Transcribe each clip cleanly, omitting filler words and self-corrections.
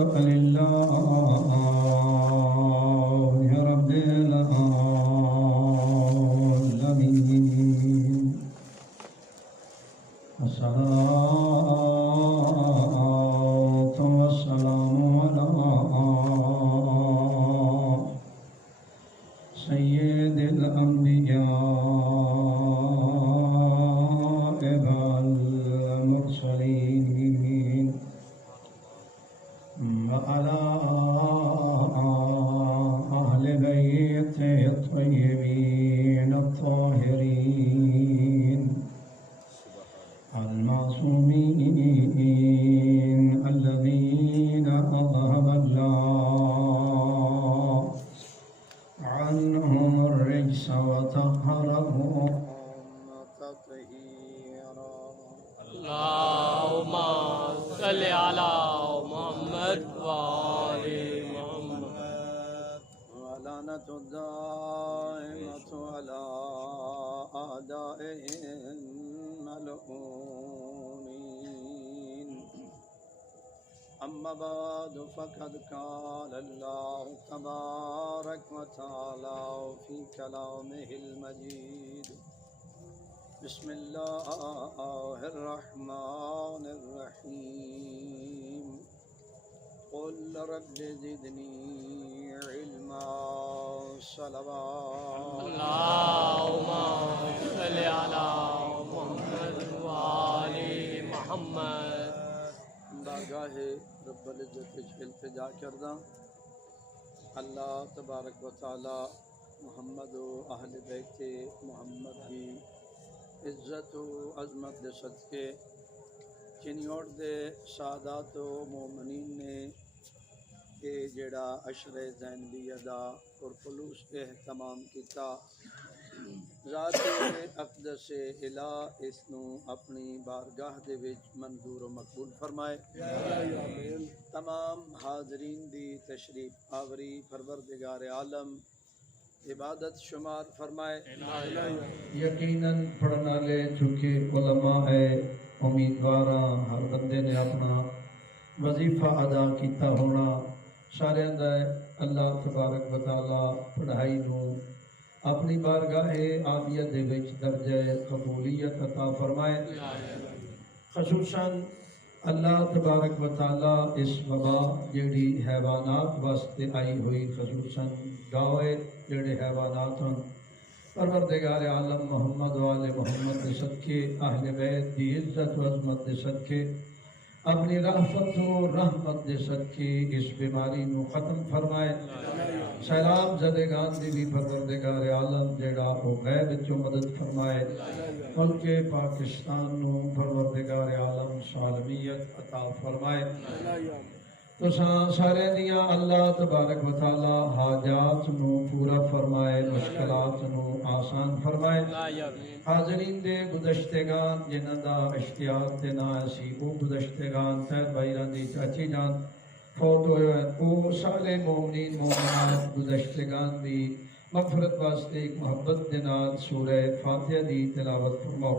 لله رب العالمين والصلاة والسلام على سيد الأنبياء والمرسلين وعلى أهل بيته الطيبين الطاهرين المعصومين الذين أذهب الله عنهم الرجس وطهرهم تطهيرا. اللهم صل على محمد وآل محمد. ولعنة الدائمة على أعدائهم الملعونين. أما بعد فقد قال الله تبارك وتعالى في كلامه المجيد. بسم الله الرحمن الرحيم. قل رب زدني علما. صلوات. اللهم صل على محمد وآل محمد. بارگاہ رب العزت التجا کردہ اللہ تبارک و تعالی محمد و اہل بیت محمد کی عزت و عظمت دے صدقے چنیوڑ دے سادات و مومنین نے یہ جڑا عشر زینبیہ دا پرخلوص اہتمام کیتا ذات اقدس الہ اس نو اپنی بارگاہ دے وچ منظور و مقبول فرمائے. تمام حاضرین دی تشریف آوری پروردگار عالم عبادت شمار فرمائے. یقیناً پڑھنا لے چونکہ علماء ہے امیدواراں ہر بندے نے اپنا وظیفہ ادا کیتا ہونا. سارے دا اللہ تبارک و تعالی پڑھائی نو اپنی بارگاہ عالیہ دے وچ درجہ قبولیت عطا فرمائے. خصوصاً اللہ تبارک و تعالی اس وبا جڑی حیوانات واسطے آئی ہوئی خصوصاً گاوے جڑے حیوانات ہیں پروردگار عالم محمد و آل محمد دے صدقے اہل بیت دی عزت و عظمت دے صدقے اپنی رحمت و رحمت دے صدقے اس بیماری نو ختم فرمائے. سیلاب زدگان دی بھی پروردگار عالم جڑا وہ غیب چو مدد فرمائے. ملک پاکستان نو پروردگار عالم سالمیت عطا فرمائے. تو سارے دیاں اللہ تبارک و تعالی حاجات نو پورا فرمائے، مشکلات نو آسان فرمائے. حاضرین دے گزشتگان جنہاں دا اشتیاق تے نہ اسی وہ گزشتگان سید بھائیراں دی چاچی جان فوت ہوئے ہیں وہ سارے مومنین مومنات گزشتگان دی مغفرت واسطے ایک محبت دے نال سورہ فاتحہ دی تلاوت فرماؤ.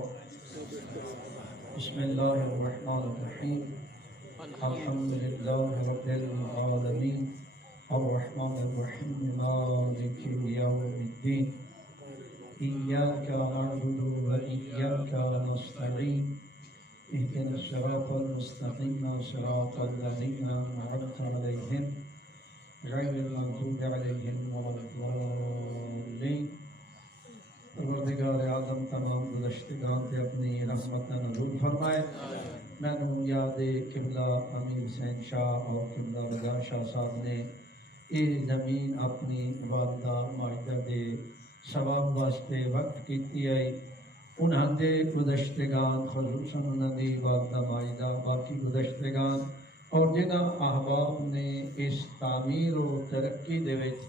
بسم اللہ الرحمن الرحیم. الحمدللہ رب العالمین الرحمن الرحیم مالک یوم الدین. إياك نعبد وإياك نستعين اهدنا الصراط المستقيم صراط الذين أنعمت عليهم غير المغضوب عليهم ولا الضالين. پروردگار اعظم تمام گزشتگان تے اپنی رحمت نزول فرمائے. میں نے یاد قبلہ امیر حسین شاہ اور قبلہ رضا شاہ صاحب نے یہ زمین اپنی والدہ ماجدہ دے ثواب واسطے وقف کیتی آئی. انہاں دے گزشتگان خصوصاً انہاں دی والدہ ماجدہ باقی گزشتگان اور جنہاں احباب نے اس تعمیر و ترقی دے وچ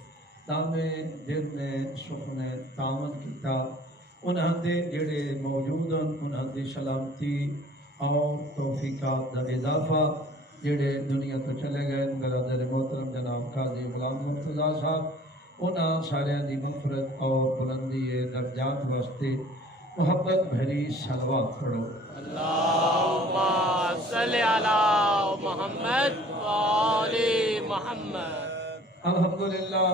تامے دل نے سکھ نے تعاون کیتا انہاں دے جڑے موجود ہیں انہاں دی سلامتی اور توفیقات دا اضافہ جڑے دنیا تو چلے گئے برادر محترم جناب قاضی غلام مرتضیٰ صاحب انہاں سارے دی مغفرت اور بلندی درجات واسطے محبت بھری صلوات پڑھو. اللہم صلی علی محمد وآل محمد. الحمدللہ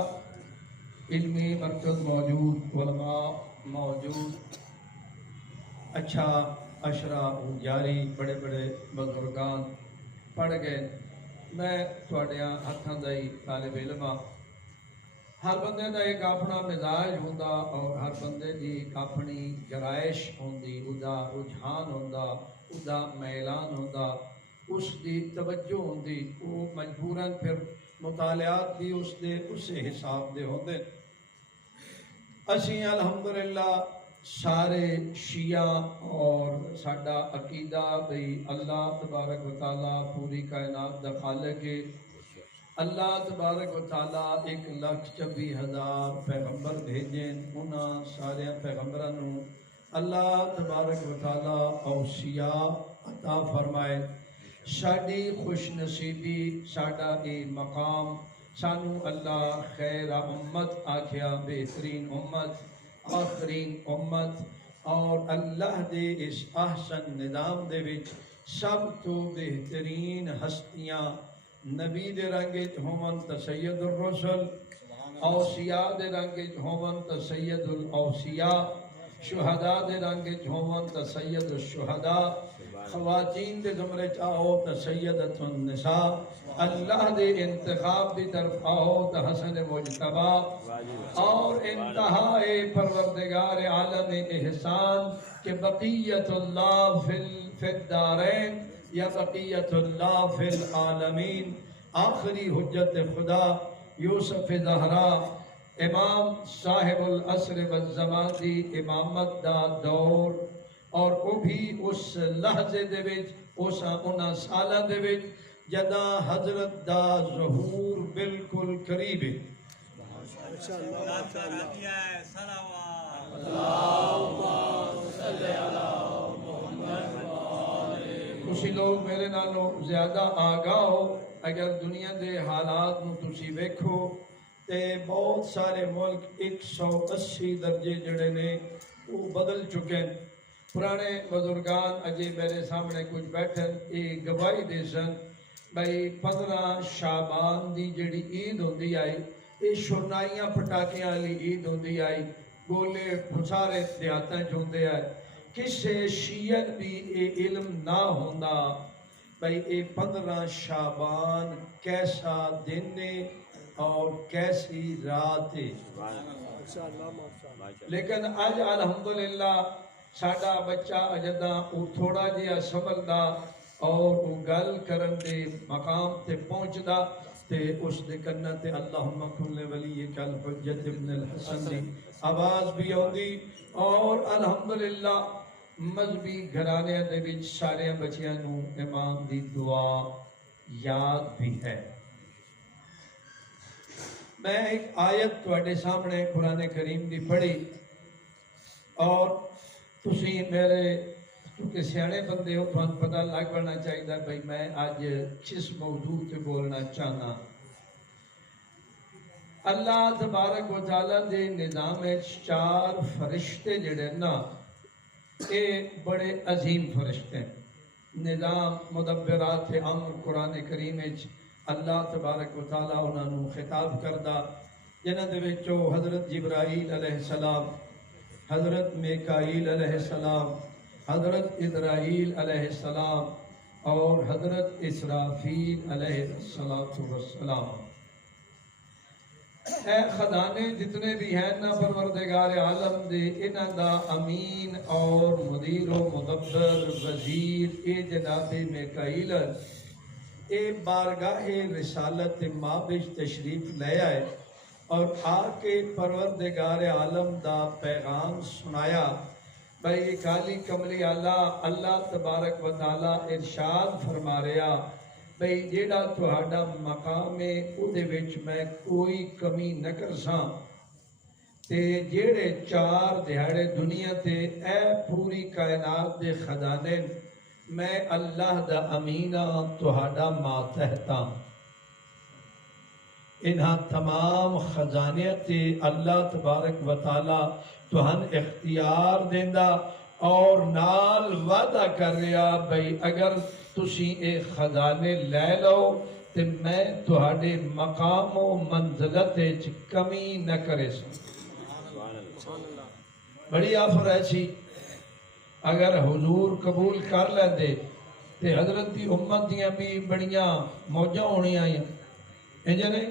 علمی مرکز موجود، علماء موجود، اچھا اشرا جاری، بڑے بڑے بزرگان پڑھ گئے. میں تھوڑیاں ہاتھوں دا ہی طالب علم ہاں. ہر بندے دا ایک اپنا مزاج ہوندا اور ہر بندے دی ایک اپنی گرائش ہوندی، ادا رجحان ہوندا، ادا میلان ہوندا، اس دی توجہ ہوندی. وہ مجبوراً پھر مطالعات بھی اس دے اسی حساب دے ہوندے. اسی الحمدللہ سارے شیعہ اور ساڈا عقیدہ بھئی اللہ تبارک و تعالیٰ پوری کائنات دا خالق ہے. اللہ تبارک و تعالیٰ 1,26,000 پیغمبر بھیجیں. انہاں سارے پیغمبرانوں اللہ تبارک و تعالیٰ اوصیاء عطا فرمائے. ساڈی خوش نصیبی، ساڈا اے مقام، سانو اللہ خیر امت آکھیا، بہترین امت، آخرین امت، اور اللہ دے اس احسن نظام دے وچ سب تو بہترین ہستیاں نبی دے رنگت ہون تا سید الرسل، اوصیاء دے رنگت ہون تا سید الاوصیاء، شہداء دے رنگت ہون تا سید الشہداء، خواتین دے زمرے چاہو تا سیدت النساء، اللہ دے انتخاب دی طرف آہو تا حسن مجتبہ، اور انتہائے پروردگار عالم احسان کہ بقیت اللہ فی الدارین یا بقیت اللہ فی العالمین. آخری حجت خدا یوسف زہرا امام صاحب العصر والزمان دی امامت دا دور، اور وہ بھی اس لحظے دے وچ انہاں سالہ دے وچ جداں حضرت دا ظہور بالکل قریب ہے. تسی لوگ میرے نالوں زیادہ آگاہ ہو. اگر دنیا دے حالات نو تسی ویکھو تے بہت سارے ملک 180 درجے جڑے نے وہ بدل چکے ہیں. پرانے بزرگان اجے میرے سامنے کچھ بیٹھن یہ گواہی دے سن بھائی 15 شعبان دی جڑی عید ہوندی آئی، یہ شرنائیاں پٹاکیاں والی عید ہوندی آئی، گولے پھسارے دیہاتاں چوندے آئے. کسے شیعت بھی یہ علم نہ ہوندا بھائی یہ 15 شعبان کیسا دن ہے اور کیسی رات ہے. لیکن آج الحمدللہ ساڈا بچہ جداں وہ تھوڑا جہا سنبھلدا اور وہ گل کرن دے مقام تے پہنچدا تے اس دے کناں تے اللہم کن لولیک الحجت ابن الحسن دی آواز بھی آندی. اور الحمدللہ مذہبی گھرانے دے وچ سارے بچیاں نو امام دی دعا یاد بھی ہے. میں ایک آیت تواڈے سامنے قرآن کریم دی پڑھی، اور تسی میرے کیونکہ سیانے بندے ہو تو پتہ لگ پڑنا چاہیے بھائی میں آج کس موضوع سے بولنا چاہنا. اللہ تبارک و تعالیٰ دے نظام 4 فرشتے جڑے نا یہ بڑے عظیم فرشتے ہیں. نظام مدبرات امر قرآن کریم اللہ تبارک و تعالیٰ انہوں خطاب کردہ جنہاں دے وچوں حضرت جبرائیل علیہ السلام، حضرت میکائیل علیہ السلام، حضرت اسرائیل علیہ السلام اور حضرت اسرافیل علیہ السلام. اے خزانے جتنے بھی ہیں نا پروردگار عالم دے انہاں دا امین اور مدیر و مدبر وزیر اے جناب میکائیل اے بارگاہ رسالت مابج تشریف لے آئے اور آ کے پروردگار عالم دا پیغام سنایا. بھائی کالی کملی اللہ تبارک و تعالیٰ ارشاد فرما رہا بھائی جیڑا تہاڈا مقام ہے او دے وچ میں کوئی کمی نہ کرساں تے جیڑے 4 دہاڑے دنیا تے اے پوری کائنات دے خزانے میں اللہ دا امینہ تہاڈا ماتحتاں. انہاں تمام خزانے تے اللہ تبارک و تعالیٰ تہن اختیار دیندا اور نال وعدہ کر رہا بھئی اگر تسی اے خزانے لے لو تے میں تہاڈے مقام و منزلت وچ کمی نہ کرے سا بڑی آفر ایسی اگر حضور قبول کر لیندے تے حضرت دی امت دیاں بھی بڑیاں موجاں ہونی آئیں انجھے نہیں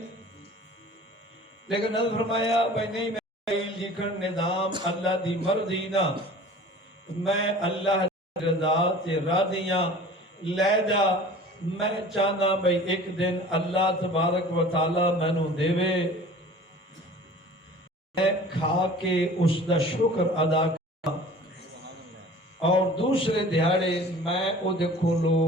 لیکن نظر فرمایا بھئی نہیں میں لکھن نظام اللہ دی مرضی نہ میں اللہ رضا تے راضیاں لے جا میں چاہنا بھئی ایک دن اللہ تبارک و تعالی میں نو دے میں کھا کے اس دا شکر ادا کرنا اور دوسرے دیہاڑے میں او دے کھولو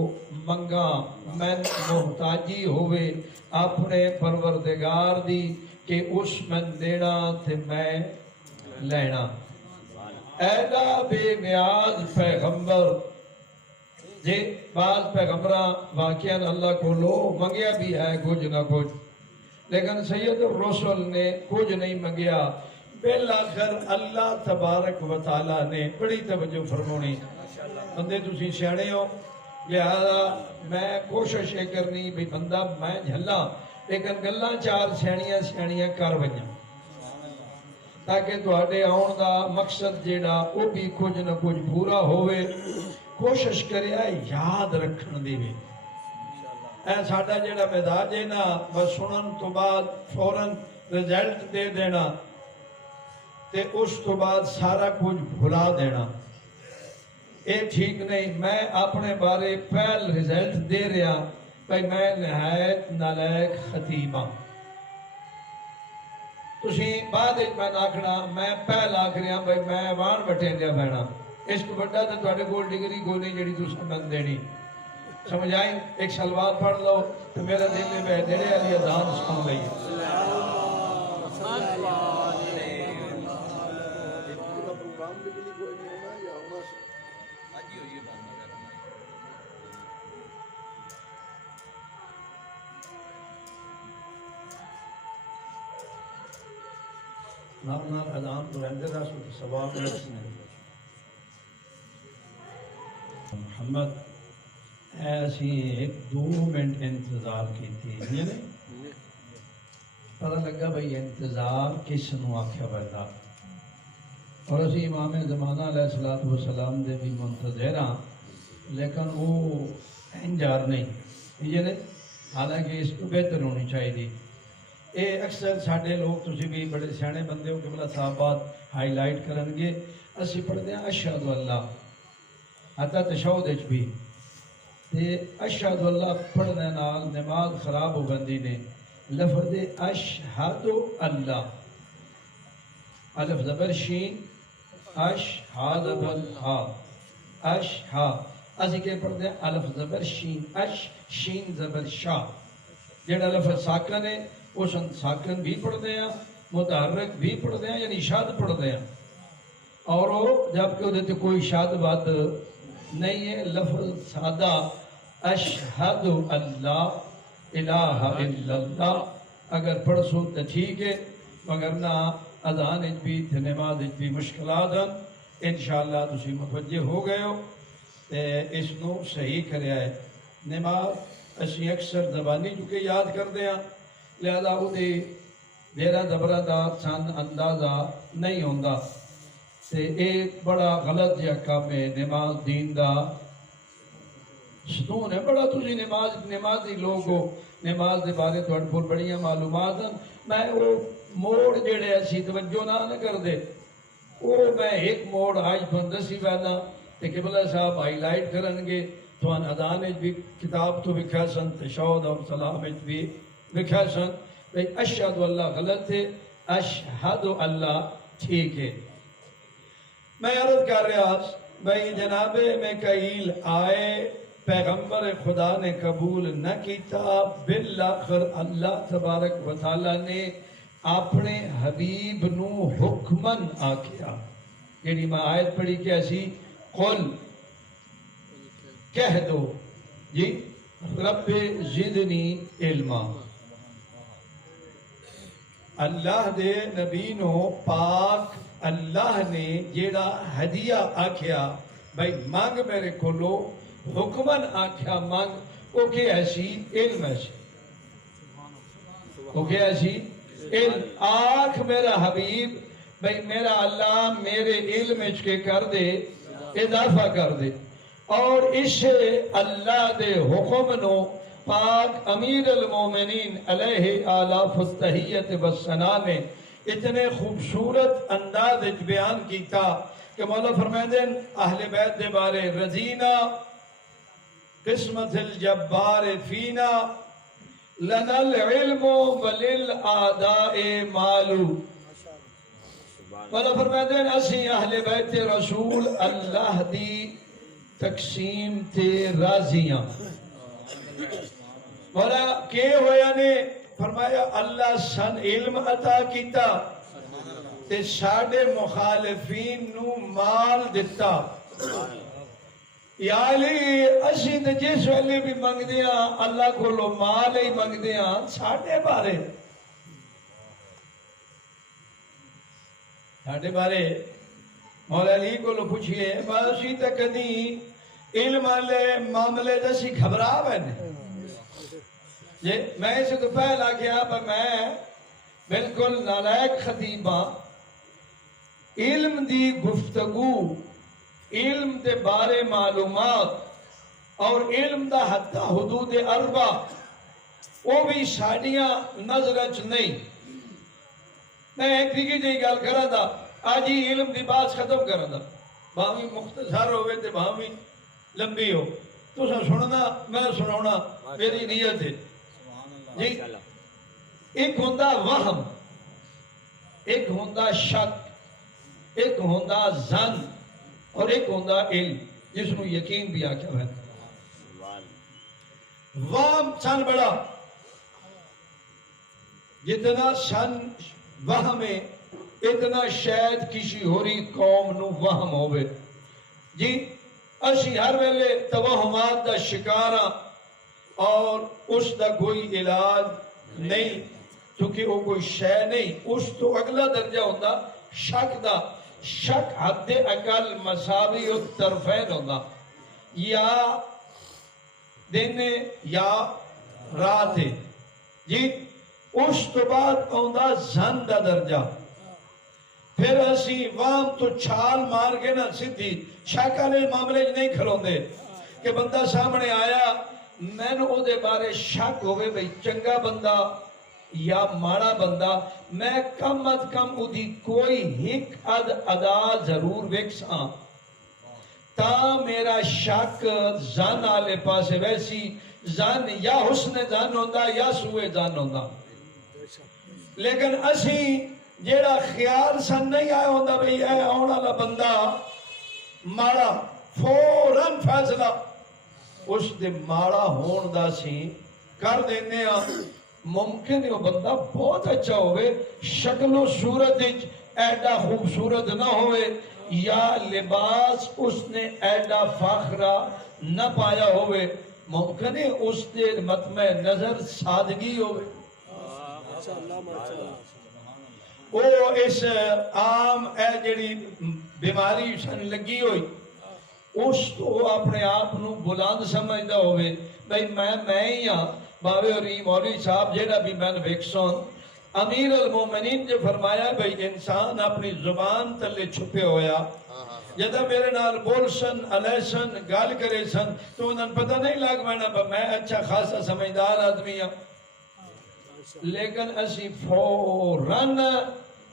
منگا میں محتاجی ہوئے اپنے پروردگار دی کہ اس میں دینا تے میں لینا ایڈا بے نیاز پیغمبر جی بعض پیغمبران واقعاً اللہ کو لو منگیا بھی ہے کچھ نہ کچھ لیکن سید الرسل نے کچھ نہیں منگیا بالآخر اللہ تبارک و تعالیٰ نے بڑی توجہ فرمونی بندے تسی سیانے ہو لہذا میں کوشش یہ کرنی بھی بندہ میں جھلا لیکن گلاں چار سیاڑیاں کر بنیاں تاکہ تواڈے آن دا مقصد جیڑا وہ بھی کچھ نہ کچھ پورا ہوئے کوشش کرے یاد رکھن دی بھی اے ساڈا جیڑا مزاج ہے نا بس سنن تو بعد فوراً رزلٹ دے دینا تے اس تو بعد سارا کچھ بھلا دینا اے ٹھیک نہیں میں اپنے بارے پہل رزلٹ دے رہا بھئی میں نہایت نالائق خطیب ہاں تسی بعد میں آکھنا میں پہل آکھ رہا بھئی میں وان بٹھے دیا بہنا اس کو بڑا تو تواڈے کول ڈگری کوئی نہیں جڑی تساں من دینی سمجھ آئی ایک سلوات پڑھ لو تو میرا دل میں نیڑے والی اذان سن لئی نام اذان تو رہندے دا ثواب نہیں محمد ایسی ایک دو منٹ انتظار کی تھی پتہ لگا بھئی انتظار کس نو آکھیا ویدا اور اسی امام زمانہ علیہ السلام دے بھی منتظر ہاں لیکن وہ انجار نہیں حالانکہ اس کو بہتر ہونی چاہیے اے اکثر ساڑھے لوگ تسی بھی بڑے سیانے بندے ہو کہ بلا صحابات ہائی لائٹ کرنگے اسی پڑھتے ہیں اشہد اللہ حتی تشہود اچ بھی تے اشہد اللہ پڑھنے نال نماز خراب ہو بندی نے لفظ اشہد اللہ الف زبر شین اشہد اللہ اشہد اسی کے پڑھتے ہیں الف زبر شین اش شین زبر شاہ جیڑا لفظ ساکن ہے اس ساکن بھی پڑھتے ہیں متحرک بھی پڑھتے ہیں یعنی شاد پڑھتے ہیں اور جبکہ وہ دیتے کوئی شاد بات نہیں ہے لفظ سادہ اشہد اللہ الہ الا اللہ اگر پڑھ سو تو ٹھیک ہے مگر نہ اذان اچ بھی تے نماز اچ بھی مشکلات ہیں انشاءاللہ تسی متوجہ ہو گئے ہو اس نو صحیح کریا ہے نماز اسی اکثر زبانی چکے یاد کر دیا لہذا وہ دے دیرہ دبرہ دا سان اندازہ نہیں ہوندہ تے ایک بڑا غلط یا کام ہے نماز دین دا ستون ہے بڑا تجھے نمازی لوگوں نماز دے بارے تو اٹھپور بڑیاں معلومات ہیں میں وہ موڑ جڑے ایسی توجہ نہ کر دے وہ میں ایک موڑ آج بندسی بینا تے قبلہ صاحب ہائی لائٹ کرنگے تو ان اذان بھی کتاب تو بکھا سن تشہود اور سلام بھی بکھا سن بھئی اشہد اللہ غلط ہے اشہد اللہ ٹھیک ہے میں عرض کر رہا بھئی جناب میکائیل آئے پیغمبر خدا نے قبول نہ کیتا بالآخر اللہ تبارک و تعالیٰ نے اپنے حبیب نو حکمن آکھیا یعنی میں آیت پڑھی کیسی قل کہہ دو جی رب زدنی علما اللہ دے نبی نو پاک اللہ نے جیڑا ہدیہ آکھیا بھائی مانگ میرے کولو حکمن آکھیا مانگ او کہ ایسی علم ایسی او کہ ایسی علم آکھ میرا حبیب بھائی میرا اللہ میرے علم اچ کے کر دے اضافہ کر دے اور اسے اللہ دے حکم نو پاک امیر المومنین علیہ آلاف التحیت والثناء نے اتنے خوبصورت انداز اچ بیان کیتا کہ مولا فرمائے اہل بیت دے بارے رضینا قسمت الجبار فینا لنا العلم وللآداء مالو مولا فرمائے اسی اہل بیت رسول اللہ دی تقسیم تے راضیاں مولا کہ ہویا نے فرمایا اللہ سن علم عطا کیتا تے ساڑے مخالفین نو مال دیتا یا علی اسی تے جس ویلے بھی منگ دیا اللہ کو لو مال ہی منگ دیا ساڑے بارے مولا علی کو لو پوچھئے باسی تک دی علم والے معاملے جیسی گھبرا بہنے میں اسے تو پہلا کیا میں بالکل نالائق خطیبہ علم دی گفتگو علم دے بارے معلومات اور علم دا حتی حدود اربع وہ بھی ساڑیاں نظرچ نہیں میں ایک دیکھی جی گل کرا دا آج ہی علم دی بات ختم کرا دا بھاوی مختصر ہوئے تے بھاوی لمبی ہو تو سننا میں سنونا میری نیت ہے جی ایک ہوندہ وہم ایک ہوندہ شک ایک ہوندہ زن اور ایک ہوندہ علم جس میں یقین بھی آکیا ہے وہم سن بڑا جتنا سن وہم ہے اتنا شاید کسی ہوری قوم نو وہم ہوئے جی اسی ہر ویلے توہمات دا شکارہ اور اس دا کوئی علاج نہیں کیونکہ وہ کوئی شے نہیں اس تو اگلا درجہ ہوتا شک دا شک حد اقل مساوی و طرفین ہوتا یا دن یا رات ہے جی اس تو بعد ہوتا زن دا درجہ پھر اسی وام تو چھال مار کے نا سدھی شک والے معاملے نہیں کھلوندے کہ بندہ سامنے آیا میں نے او دے بارے شک ہوئے بھئی چنگا بندہ یا ماڑا بندہ میں کم از کم او دی کوئی ہک ادا ضرور ویکساں تا میرا شک زن آلے پاسے ویسی زن یا حسن زن ہوندہ یا سوئے زن ہوندہ لیکن اسی جیڑا خیال سن نہیں آیا ہوندہ بھئی اے آن والا بندہ ماڑا فوراً فیصلہ اس دے ماڑا ہون دا سی کر دینے ممکن ہے وہ بندہ بہت اچھا ہوئے شکل و صورت ایڈا خوبصورت نہ ہوئے یا لباس اس نے ایڈا فاخرہ نہ پایا ہوئے ممکن ہے اس دے مطمع نظر سادگی ہوئے وہ اس عام اے جڑی بیماری سن لگی ہوئی اس تو اپنے آپ نو بلند سمجھدا ہوئے بھئی میں ہی ہاں باوے اور مولوی صاحب جیڑا بھی میں نے ویکسون امیر المومنین جو فرمایا بھئی انسان اپنی زبان تلے چھپے ہویا جدہ میرے نال بول سن علیہ سن گال کرے سن تو انہوں پتہ نہیں لگ میں اچھا خاصا سمجھدار آدمی ہوں لیکن اسی فوراً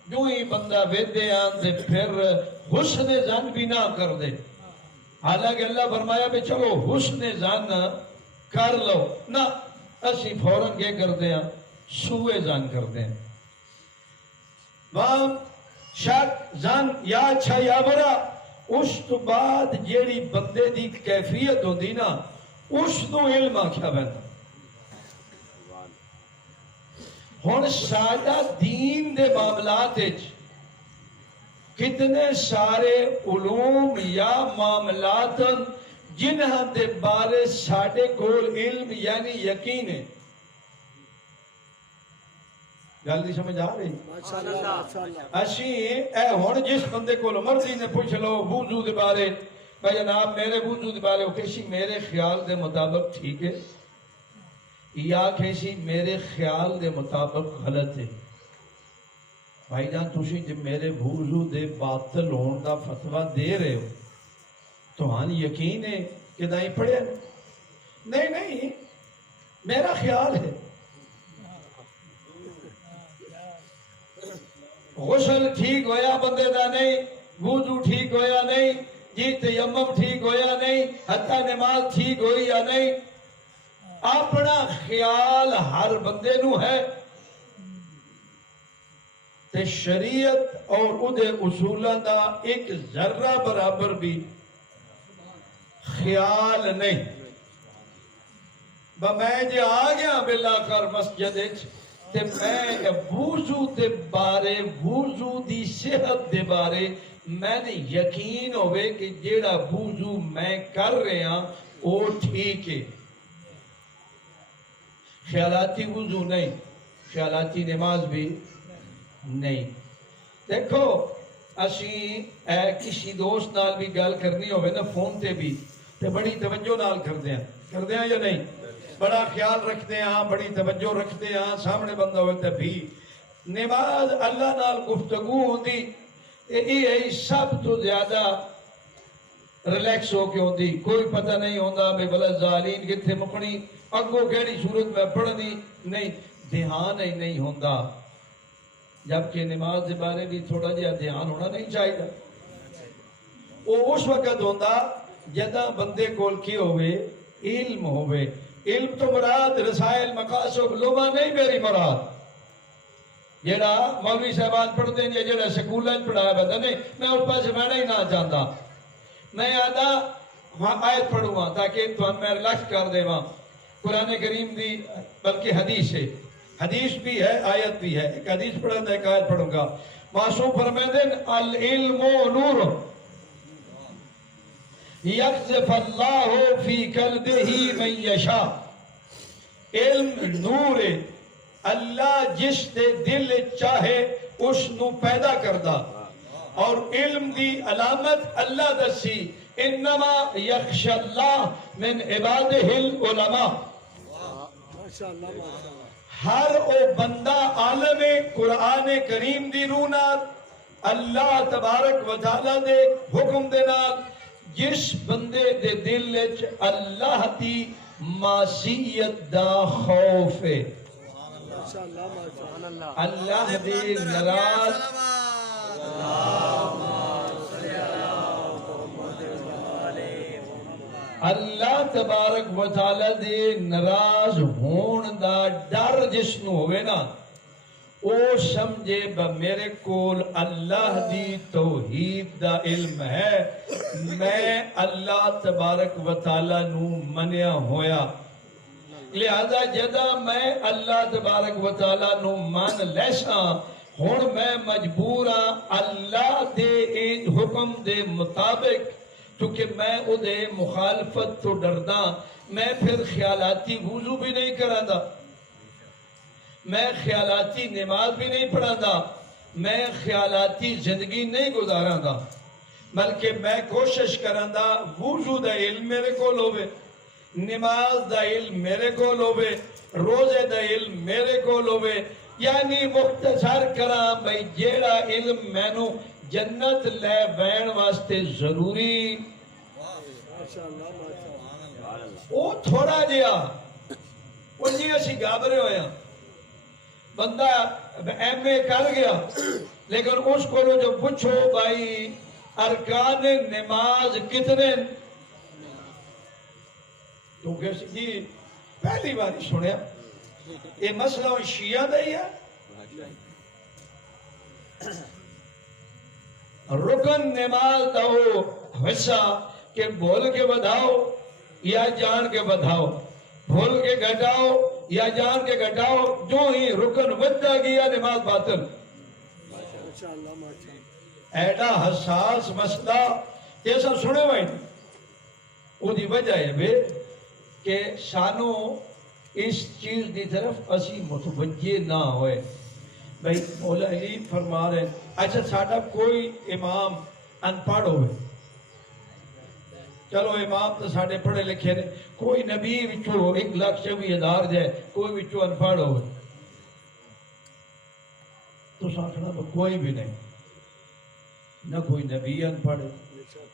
جو ہی بندہ ویدے آن دے پھر حسن زن بھی نہ کر دے حالانکہ اللہ فرمایا بھی چلو حسن زن کر لو نہ اسی فوراً کیا کر دیں سوئے زن کر دیں وہاں شک زن یا اچھا یا برا اس تو بعد جیڑی بندے دی کیفیت ہو دی نا اس تو علم آکھا بہتا ہون سادہ دین دے معاملات کتنے سارے علوم یا معاملات جنہاں دے بارے ساڑے کول علم یعنی یقین ہے گل دی سمجھ آ رہی؟ ماشاءاللہ اسی اے ہن جس بندے کو مرضی نے پوچھ لو وضو دے بارے، بھائی جناب میرے وضو دے بارے کسی میرے خیال دے مطابق ٹھیک ہے یا کسی میرے خیال دے مطابق غلط ہے. بھائی جان تسی جب میرے وضو دے باطل ہون دا فتویٰ دے رہے ہو تو ہاں یقین ہے کہ نہیں پڑھے؟ نہیں میرا خیال ہے. غسل ٹھیک ہویا بندے دا نہیں، وضو ٹھیک ہویا نہیں، جی تیمم ٹھیک ہویا نہیں، حتی نماز ٹھیک ہوئی یا نہیں، اپنا خیال ہر بندے نو ہے. تے شریعت اور اودے اصولاں دا ایک ذرہ برابر بھی خیال نہیں. میں جے آ گیا بالآخر مسجد تے میں وضو دے بارے وضو دی صحت دے بارے میں نے یقین ہوئے کہ جیڑا وضو میں کر رہا وہ ٹھیک ہے. خیالاتی وضو نہیں، خیالاتی نماز بھی نہیں. دیکھو اسی کسی دوست نال بھی گل کرنی ہوئے نا فون تے بھی تے بڑی توجہ نال کردے ہیں یا نہیں؟ بڑا خیال رکھتے ہیں، بڑی توجہ رکھتے ہیں. سامنے بندہ ہوئے تے بھی نماز اللہ نال گفتگو ہوندی یہ سب تو زیادہ ریلیکس ہو کے ہوندی. کوئی پتہ نہیں ہوندا بے بلا ظالین کتھے مکنی اگو کیڑی صورت میں پڑھنی نہیں، دھیان ہی نہیں ہوندا. جبکہ نماز دے بارے بھی تھوڑا جہا دھیان ہونا نہیں چاہیے. وہ اس وقت ہوندا جدہ بندے کول کی ہوئے علم ہوئے. علم تو مراد رسائل مقاصد لغہ نہیں میری مراد جیڑا مولوی صاحبان پڑھتے ہیں یا جیڑا سکولیں پڑھایا بتا نہیں، میں اس پاس میں نہیں نہ جانتا. میں آدھا آیت پڑھوں گا تاکہ تو میں ریلیکس کر دے وہاں. قرآن کریم دی بلکہ حدیث ہے، حدیث بھی ہے آیت بھی ہے. ایک حدیث پڑھا تھا ایک آیت پڑھوں گا. معصوم فرمائے دیں العلم نور یقذف اللہ فی قلبہ من یشاء. علم نور ہے، اللہ جس دے دل چاہے اس نو پیدا کردہ. اور علم دی علامت اللہ دسی انما یخشى اللہ من عبادہ العلماء. ہر او بندہ عالم قرآن کریم دی رونات اللہ تبارک و تعالی دے حکم دے نال جس بندے دے دل وچ اللہ دی معصیت دا خوف ہے، اللہ دے ناراض اللہ تبارک و تعالی دے ناراض ہون دا ڈر جس نو ہوئے نا او سمجھے با میرے کول اللہ دی توحید دا علم ہے، میں اللہ تبارک و تعالی نو منیا ہویا. لہذا جدا میں اللہ تبارک و تعالی نو مان لیسا ہون میں مجبورا اللہ دے حکم دے مطابق کیونکہ میں او دے مخالفت تو ڈردا. میں پھر خیالاتی وضو بھی نہیں کراندا، میں خیالاتی نماز بھی نہیں پڑھاندا، میں خیالاتی زندگی نہیں گزاراندا، بلکہ میں کوشش کراندا وضو دا علم میرے کول ہوے، نماز دا علم میرے کول ہوے، روزے دا علم میرے کول ہوے. یعنی مختصر کراں بھئی جیڑا علم مینوں جنت لے بین واسطے ضروری وہ تھوڑا جیا وہ جی اسی گابرے ہویا. بندہ ایم اے کر گیا لیکن اس کو جو پوچھو بھائی ارکان نماز کتنے تو کہتے جی پہلی بار سنیا یہ مسئلہ شیعہ دا ہی ہے. رکن نماز دا ہو حصہ کہ بھول کے بدھاؤ یا جان کے بدھاؤ، بھول کے گھٹاؤ یا جان کے گھٹاؤ، جو ہی رکن بدھا گیا نماز باطل. ایڈا حساس مسئلہ جیسا سنے ہوئے وہ دی وجہ ہے بے کہ سانو اس چیز دی طرف اسی متوجہ نہ ہوئے. بھائی مولا علی فرما رہے ہیں اچھا ساڈا کوئی امام ان پڑھ ہوئے، چلو امام تو ساڈے پڑھے لکھے نے، کوئی نبی وچوں 1,24,000 جائے کوئی وچوں ان پڑھ ہوئے، تو آخنا کوئی بھی نہیں، نہ کوئی نبی ان پڑھ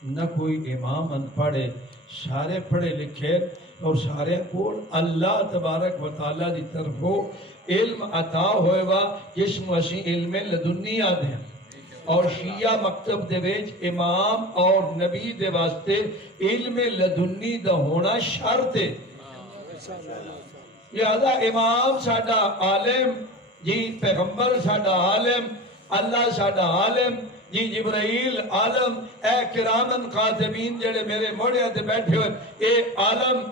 نہ کوئی امام ان پڑھے، سارے پڑھے لکھے اور سارے کو اللہ تبارک و تعالیٰ دی طرفوں علم عطا ہوئے وا جس میں اسی علم لدنی آدھے ہیں، اور شیعہ مکتب دے ویچ امام اور نبی دے واسطے علم لدنی دا ہونا شرط ہے، لہذا امام ساڈا عالم جی، پیغمبر ساڈا عالم، اللہ ساڈا عالم جی، جبرائیل عالم، اے کرامن کاتبین جڑے میرے موڑے تے بیٹھے ہوئے اے عالم،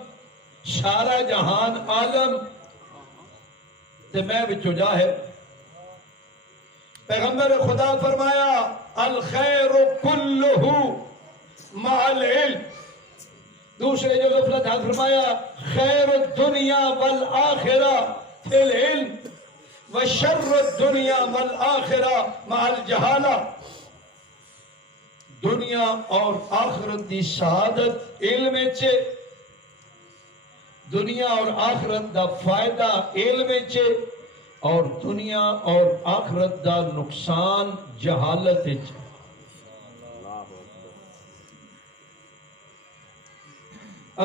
سارا جہان عالم تے میں بچو جاہر۔ پیغمبر خدا فرمایا الخیر کلہ مع العلم، دوسرے جو غفلت حال فرمایا خیر الدنیا والآخرہ فی العلم وشر الدنیا والآخرہ مع الجہالہ، دنیا اور آخرت دی سعادت علم چے، دنیا اور آخرت دا فائدہ علم چے، اور دنیا اور آخرت دا نقصان جہالت چے۔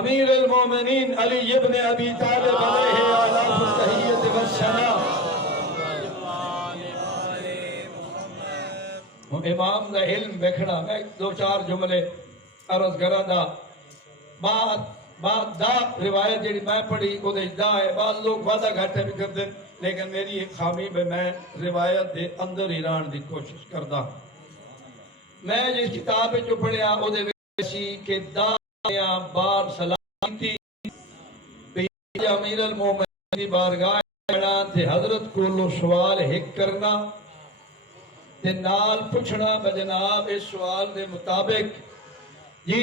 امیر المومنین علی ابن ابی طالب علیہ آلاف التحیت والسلام، امام دا علم بکھنا، میں دو چار جملے عرض کرا دا بعد دا روایت جڑی میں پڑھی وہ دا ہے، بعض لوگ وعدہ گھٹے بھی کر دیں، لیکن میری ایک خامی میں روایت دے اندر ہی رہن دی کوشش کردا ہوں۔ میں جس کتاب جو پڑھیا وہ دے ویسی کہ دایا بار سلام تھی امیر المومنین دی بارگاہ تے حضرت کو سوال ہک کرنا تے نال پوچھنا بجناب اس سوال دے مطابق جی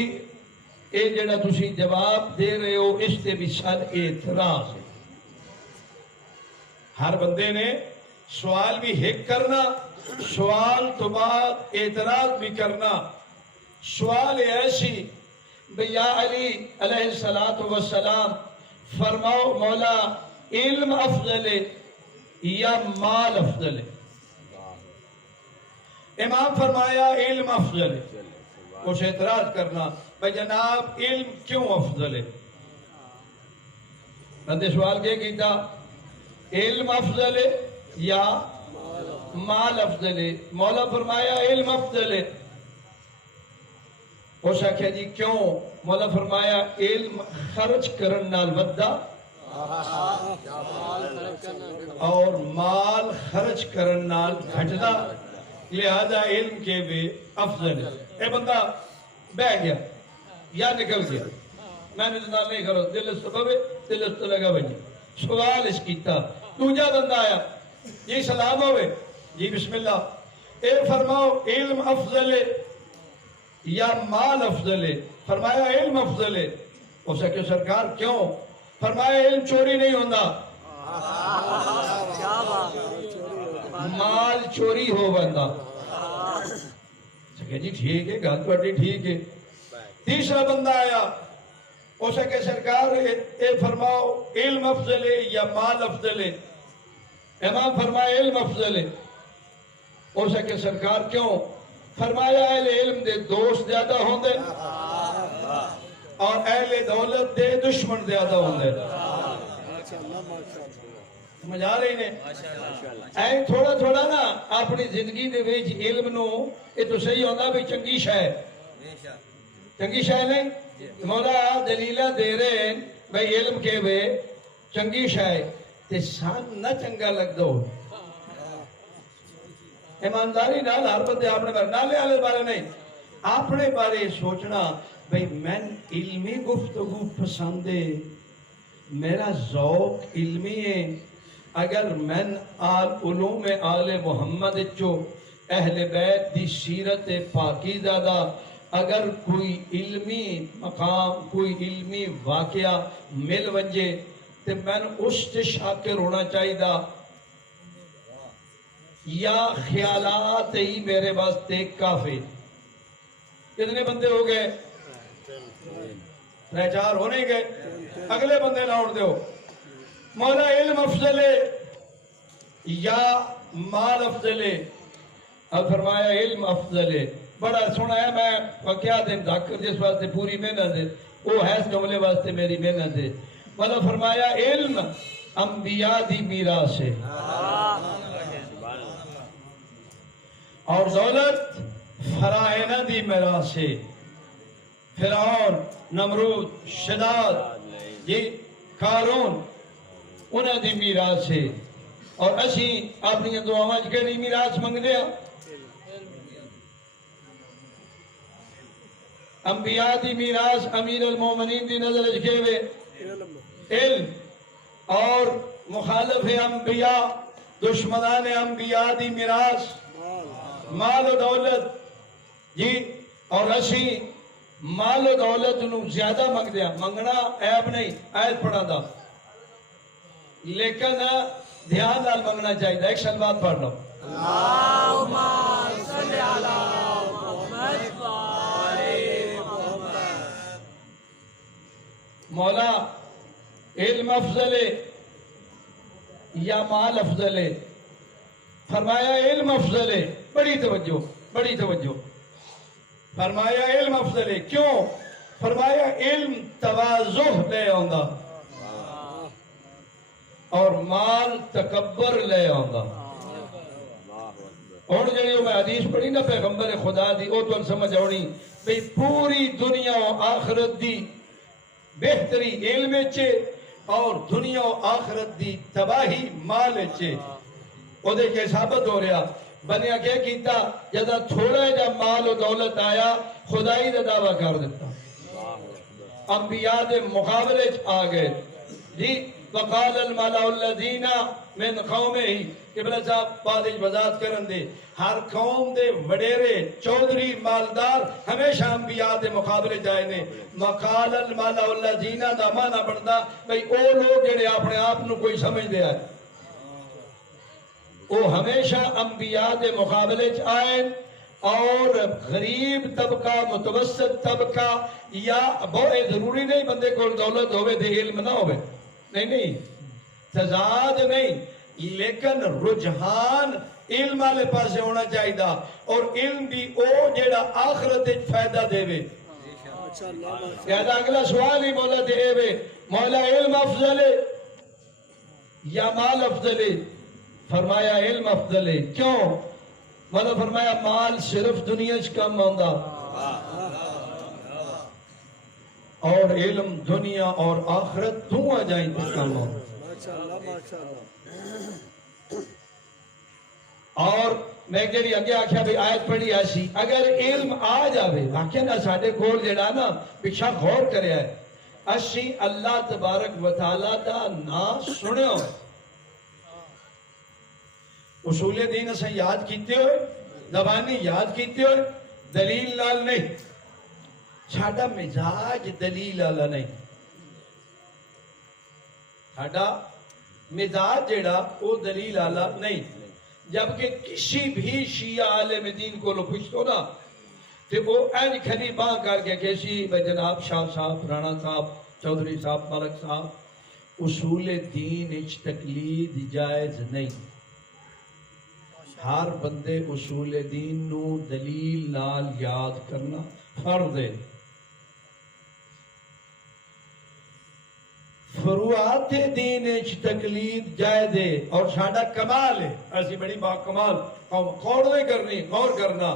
اے جڑا تسی جواب دے رہے ہو اس تے بھی شاید اعتراض ہے۔ ہر بندے نے سوال بھی ہک کرنا، سوال تو بعد اعتراض بھی کرنا۔ سوال ایسی یا علی علیہ السلام فرماؤ مولا علم افضل ہے یا مال افضل ہے؟ امام فرمایا علم افضل ہے، اس اعتراض کرنا بھئی جناب علم کیوں افضل ہے؟ بندے سوال کیا کیتا علم افضل ہے یا مال افضل ہے؟ مولا فرمایا علم افضل ہے۔ اس آکھیا جی کیوں؟ مولا فرمایا علم خرچ کرن نال ودا اور مال خرچ کرن نال گھٹدا، لہذا علم کے بھی افضل ہے۔ اے بندہ بہ گیا یا نکل گیا، میں نے جناب نہیں کرو دل سبب دل تو لگا بھائی سوال اس کیتا، دوجا بندہ آیا جی سلام ہوئے جی بسم اللہ، اے فرماؤ علم افضل ہے یا مال افضل ہے؟ فرمایا علم افضل ہے۔ اسے کہ سرکار کیوں؟ فرمایا علم چوری نہیں ہوندہ، مال چوری ہو بندہ۔ کہ جی ٹھیک ہے گل تو ٹھیک ہے۔ تیسرا بندہ آیا، اسے کہ سرکار اے فرماؤ علم افضل ہے یا مال افضل ہے؟ امام فرمایا علم افضل ہے۔ اسے کہ سرکار کیوں؟ فرمایا اہل علم دے دوست زیادہ ہوندے اور اہل دولت دے دشمن زیادہ ہوندے۔ سمجھ آ رہی نے؟ اے تھوڑا تھوڑا نا اپنی زندگی دے ویچ علم نو یہ تو صحیح ہوندہ بھی چنگی شاہ چنگی شاہ نہیں؟ مولا دلیلہ دے رہے ہیں بھئی علم کے وے چنگی شاہ تے سان نہ چنگا لگ دو۔ ایمانداری نال ہر بندے اپنے بارے نالے آلے بارے نہیں، اپنے بارے سوچنا بھئی میں علمی گفتگو پسندے، میرا ذوق علمی ہے۔ اگر میں علوم آل محمد چو اہل بیت دی سیرت پاکیزہ دا اگر کوئی علمی مقام کوئی علمی واقعہ مل ونجے تو میں اس سے شاکر ہونا چاہیے دا۔ یا خیالات ہی میرے واسطے کافی. کتنے بندے ہو گئے؟ 3-4 ہونے گئے. اگلے بندے لاؤن دیو. مولا علم افضل ہے یا مال افضل ہے؟ اب فرمایا علم افضل ہے. بڑا سنا ہے میں کیا دن ذاکر جس واسطے پوری محنت ہے وہ ہے اس جملے واسطے میری محنت ہے. مطلب فرمایا علم انبیاء دی میراث ہے اور دولت فرائنہ دی میراث ہے. فرعون، نمرود، شداد، یہ قارون انہاں دی میراث ہے. اور اسی اپنی دعاواں وچ کہڑی میراث منگدے ہاں؟ انبیاء دی میراث امیر المومنین دی نظر وچ کہوے علم، اور مخالف انبیاء دشمنان انبیاء دی میراث مال و دولت. جی اور اسی مال و دولت نو زیادہ منگ دیا. منگنا عیب نہیں، آیت پڑھا دا، لیکن دھیان نال منگنا چاہیے. ایک سلوات پڑھ لو. اللہم صلی علی محمد وآل محمد. مولا علم افضل ہے یا مال افضل ہے؟ فرمایا علم افضل ہے. بڑی توجہ، بڑی توجہ. فرمایا علم افضل ہے. کیوں؟ فرمایا علم تواضع لے آندا اور مال تکبر لے آندا. اور جڑی میں حدیث پڑھی نا پیغمبر خدا دی، او تو سمجھ آنی بھئی پوری دنیا و آخرت دی بہتری علم چے اور دنیا و آخرت دی تباہی مال چے. او دے کے ثابت ہو رہا بنیا کیا کیتا جدا تھوڑا جا مال و دولت آیا خدائی دا دعویٰ کر دیتا. انبیاء دے مقابلے آ گئے. جی وقال الملأ الذین من قومہ، قبلہ صاحب بعد وضاحت کرن دے. ہر قوم دے وڈیرے چودھری مالدار ہمیشہ انبیاء دے مقابلے جائے نے. وقال الملأ الذین دا معنی بندا بھئی او لوگ جڑے اپنے آپ نو کوئی سمجھ دے آئے وہ ہمیشہ انبیاء دے مقابلے آئے. اور غریب طبقہ، متوسط طبقہ، یا بہت ضروری نہیں بندے کو دولت ہوئے دے علم نہ ہوئے، نہیں تضاد نہیں، لیکن رجحان علم والے پاسے ہونا چاہیے. اور علم بھی او جیڑا آخرت فائدہ دے وے. لہذا اگلا سوال ہی مولا دے وے مولا علم افضل ہے یا مال افضل ہے؟ فرمایا علم افضل ہے. کیوں؟ مطلب فرمایا مال صرف دنیا چ کم آندا اور علم دنیا اور آخرت دونوں جائیں کم آندا. اور میں جڑی اگے آکھیا بھی آیت پڑھی ایسی اگر علم آ جاوے آکھیا نا ساڈے کول جڑا نا پیچھا غور کریا ہے اسی اللہ تبارک و تعالی دا نام سنیو اصول دین اسے یاد کیتے ہوئے زبانی یاد کیتے ہوئے دلیل لال نہیں. ساڈا مزاج دلیل والا نہیں. ساڈا مزاج جڑا وہ دلیل والا نہیں. جبکہ کسی بھی شیعہ عالم دین کو لو پوچھتو نا تو وہ این کھلی باں کر کے کسی جناب شاہ صاحب، رانا صاحب، چودھری صاحب، ملک صاحب اصول دین اچ تقلید جائز نہیں. ہر بندے اصول دین نو دلیل نال یاد کرنا فرض ہے. فروعات دین اچ تقلید جائز ہے اور ساڈا کمال ہے. اسی بڑی با کمال غور نہیں کرنی، غور کرنا.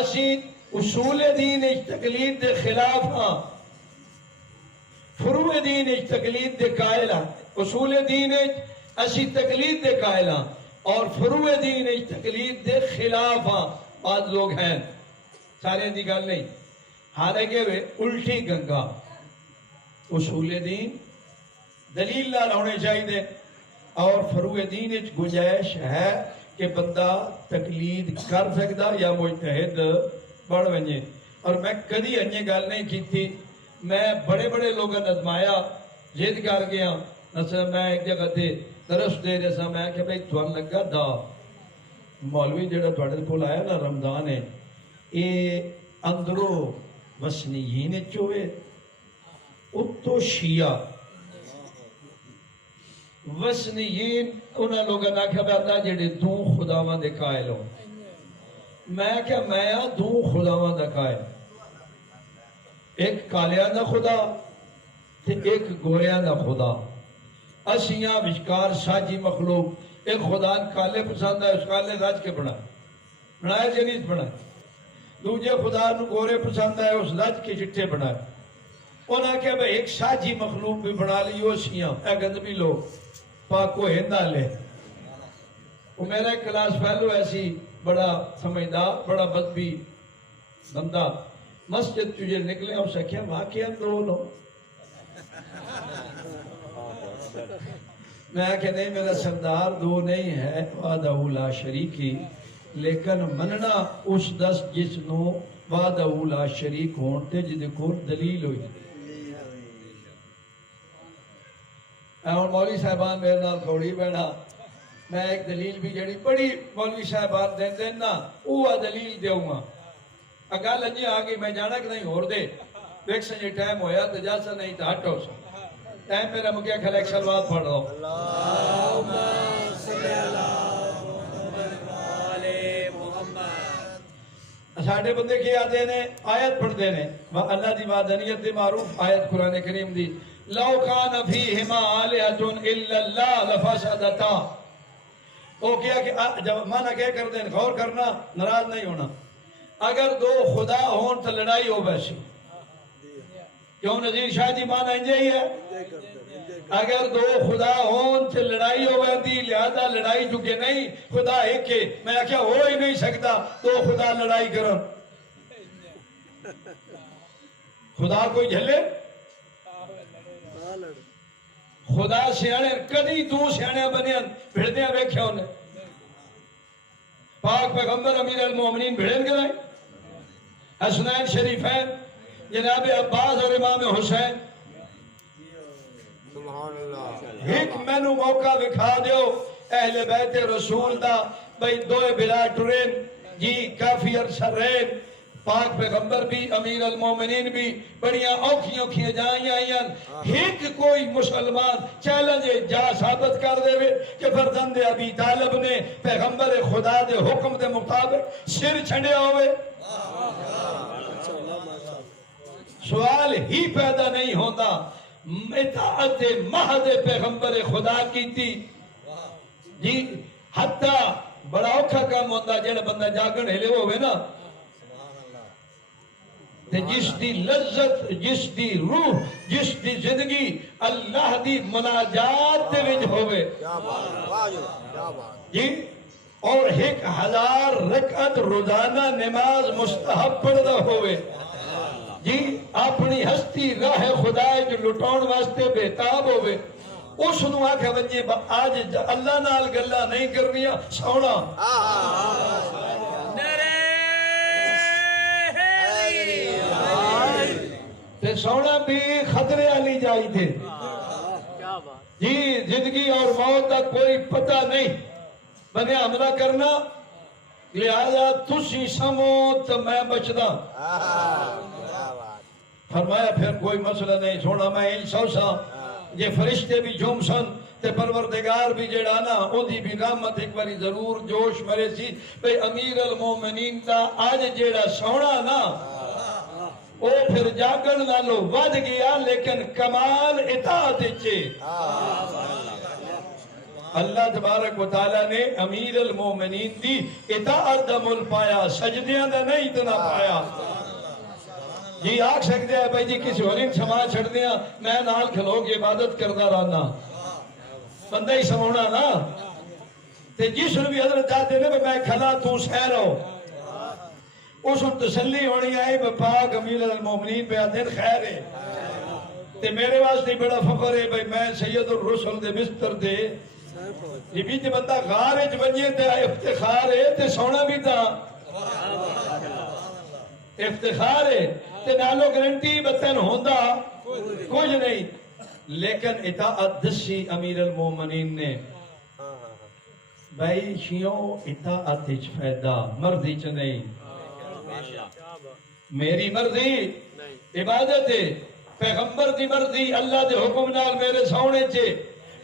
اسی اصول دین اچ تقلید دے خلاف ہاں، فروع دین اچ تقلید دے قائل ہاں. اصول دین اچ اسی تقلید دے قائل ہاں اور فروع دین اچ تقلید دے خلاف ہاں. بعض لوگ ہیں سارے دی گل نہیں، حالانکہ الٹی گنگا اصول دین دلیل نال ہونے چاہیے اور فروع دین اچ گنجائش ہے کہ بندہ تقلید کر سکتا یا مجتہد بڑھ ونجے. اور میں کدی انجے گل نہیں کی تھی. میں بڑے بڑے لوگوں نے ازمایا، جد کر گیا. مثلا میں ایک جگہ تے درس دے رہا سا، میں کہ بھئی تھوڑا لگا دا مولوی جڑا تھوڑے کول آیا نا رمضان ہے اے اندروں وسنیین چوئے اتو شیعہ وسنیین انہاں لوگاں نے آکھیا بیٹا جڑے دو خداواں دے قائل ہو میں کیا میں دو خداواں دا قائل ایک کالیاں دا خدا تے ایک گوریاں دا خدا اسیاں وچکار ساجی مخلوق ایک خدا کالے پسند ہے اس کالے رج کے بنایا جنیت بنایا دوجے خدا نو گورے پسند ہے اس رج کے چٹے بنایا انہاں کہا بھئی ایک ساجی مخلوق بھی بنا لیو سیاں اے گندمی لوگ پاکو ہندہ لے وہ میرا ایک کلاس فیلو ایسی بڑا سمجھدار بڑا بدبی بندہ مسجد تجھے نکلے اور سکھیا واقعہ دو لو میں کہ نہیں میرا سردار دو نہیں ہے وعدہ لا شریکی لیکن مننا اس دس جس نو وعدہ لا شریک ہونتے جدے کو دلیل ہوئی اور مولوی صاحبان میرے نال کھوڑی بیٹھا میں ایک دلیل بھی جڑی بڑی مولوی صاحبان دین دینا اوہ دلیل دیوں گا اگا لنجی آگئی میں جانا کہ نہیں اور دے ایک سنجھے ٹائم ہویا تو جاسا نہیں تو ہٹو سا ٹائم میرا مکیہ کھل ایک سلوات پڑھ رہا ہوں اللہم صلی اللہ محمد ساڑھے بندے کی آتے ہیں آیت پڑھ دینے اللہ دی وعدانیت دی معروف آیت قرآن کریم دی لو کان فیہما آلیہۃ الا اللہ لفسدتا وہ کیا کہ جب مانا کہہ کر دیں غور کرنا ناراض نہیں ہونا اگر دو خدا ہون تو لڑائی ہو بیسی کیوں نظیر شاہ جی مانا انجے ہی ہے اگر دو خدا ہون تو لڑائی ہو بیسی لہذا لڑائی چکے نہیں خدا ایک کے میں کیا ہو ہی نہیں سکتا دو خدا لڑائی کرن خدا کوئی جھلے خدا سیانے کدی دو سیانے بنیاں بھیڑدیاں بیکھے ہونے پاک پیغمبر امیر المومنین بھیڑن گئے حسنین شریفین جناب عباس اور امام حسین ایک مینو موقع بکھا دیو اہل بیت رسول دا بھئی دوئے بلا ٹرین جی کافی عرصہ رین پاک پیغمبر بھی امیر المومنین بھی بڑیاں اوکھیاں جائیں آئیں ایک کوئی مسلمان چیلنجے جا ثابت کر دے کہ فرزند ابی طالب نے پیغمبر خدا دے حکم دے مطابق سر چھنڈے ہوئے سوال ہی پیدا نہیں ہوتا اطاعت محض پیغمبر خدا کی تھی جی حتیٰ بڑا اوکھا کام ہوتا جڑا بندہ جاگن ہلے ہوئے نا جس دی لذت جس دی روح جس دی زندگی اللہ دی مناجات دے وچ ہوئے جی اور 1000 رکعت روزانہ نماز مستحب پڑھدا ہوئے جی اپنی ہستی راہ خدا جو لٹاؤن واسطے بےتاب ہوئے اس نو آکھے ونجے آج اللہ نال گلا نہیں کرنیاں سونا تے سونا بھی خطرے والی جائی تھے جی زندگی اور موت کا کوئی پتہ نہیں بنے حملہ کرنا لہذا تسی سمو تو میں بچنا فرمایا پھر کوئی مسئلہ نہیں سونا میں ان سوسا یہ فرشتے بھی جھوم سن تے پروردگار بھی جڑا نا او دی بھی رحمت ایک باری ضرور جوش مرے سی بھئی امیر المومنین دا آج جڑا سونا نا او پھر جاگن نالو ود گیا لیکن کمال اطاعت چے اللہ تبارک و تعالیٰ نے امیر المومنین دی اطاعت دا مل پایا سجدیاں دا نہیں اتنا پایا جی آکھ سکتے ہیں بھائی جی کسی ہورین سما چھڑ دیا میں نال کھلو کے عبادت کرنا رہنا بندہ ہی سمونا نا تے جس نے بھی حضرت جاتے نے میں کھلا تو سہ رہو اس وقت تسلی ہونی آئی میں پاک امیر المومنین پہ دن خیر ہے تے میرے واسطے بڑا فخر ہے بھئی میں سید الرسل دے بستر دے یہ بھی جو بندہ غارج بنجے تے افتخار ہے تے سونا بھی تھا افتخار ہے تے نالو گرنٹی بطن ہوندہ کچھ نہیں لیکن اطاعت دسی امیر المومنین نے بھائی شیعوں اطاعت وچ فائدہ مرضی چ نہیں، میری مرضی عبادت ہے، پیغمبر دی مرضی اللہ دے حکم نال میرے سونے چے،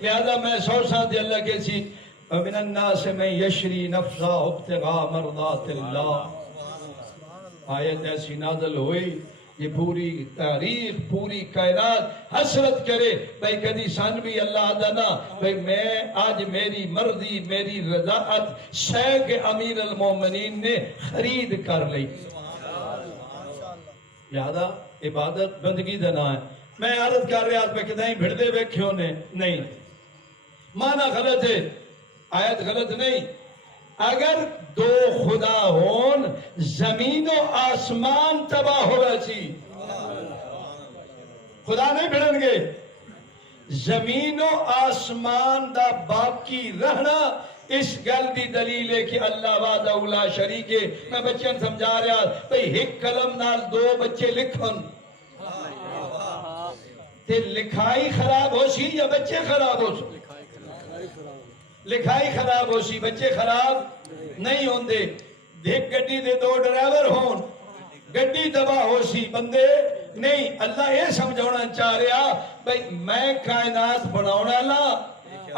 لہذا میں سوچاں تے اللہ کے سی ومن الناس من یشری نفسہ ابتغاء مرضات اللہ، آیت ایسی نازل ہوئی یہ پوری تاریخ پوری کائنات حسرت کرے بھئی کدی سن بھی اللہ دانا بھئی میں آج میری مرضی میری رضاعت شیخ امیر المومنین نے خرید کر لی، لہذا عبادت بندگی دنا ہے۔ میں عرض کر رہا پہ کتائیں بھڑ دے بیکھے ہونے نہیں، معنی غلط ہے، آیت غلط نہیں۔ اگر دو خدا ہون زمین و آسمان تباہ ہوگا سی، خدا نہیں بھڑن گے، زمین و آسمان دا باقی رہنا اس گل دی دلیل ہے کہ اللہ وحدہ لا شریک ہے۔ میں بچوں سمجھا رہا بھئی ایک قلم نال دو بچے لکھن تے لکھائی خراب ہو سی یا بچے خراب ہو سی؟ لکھائی خراب ہو سی، بچے خراب نہیں ہوندے۔ ایک گڈی دے دو ڈرائیور ہون گڈی تباہ ہو سی بندے نہیں۔ اللہ یہ سمجھونا چاہ رہا بھئی میں کائنات بناونا لا،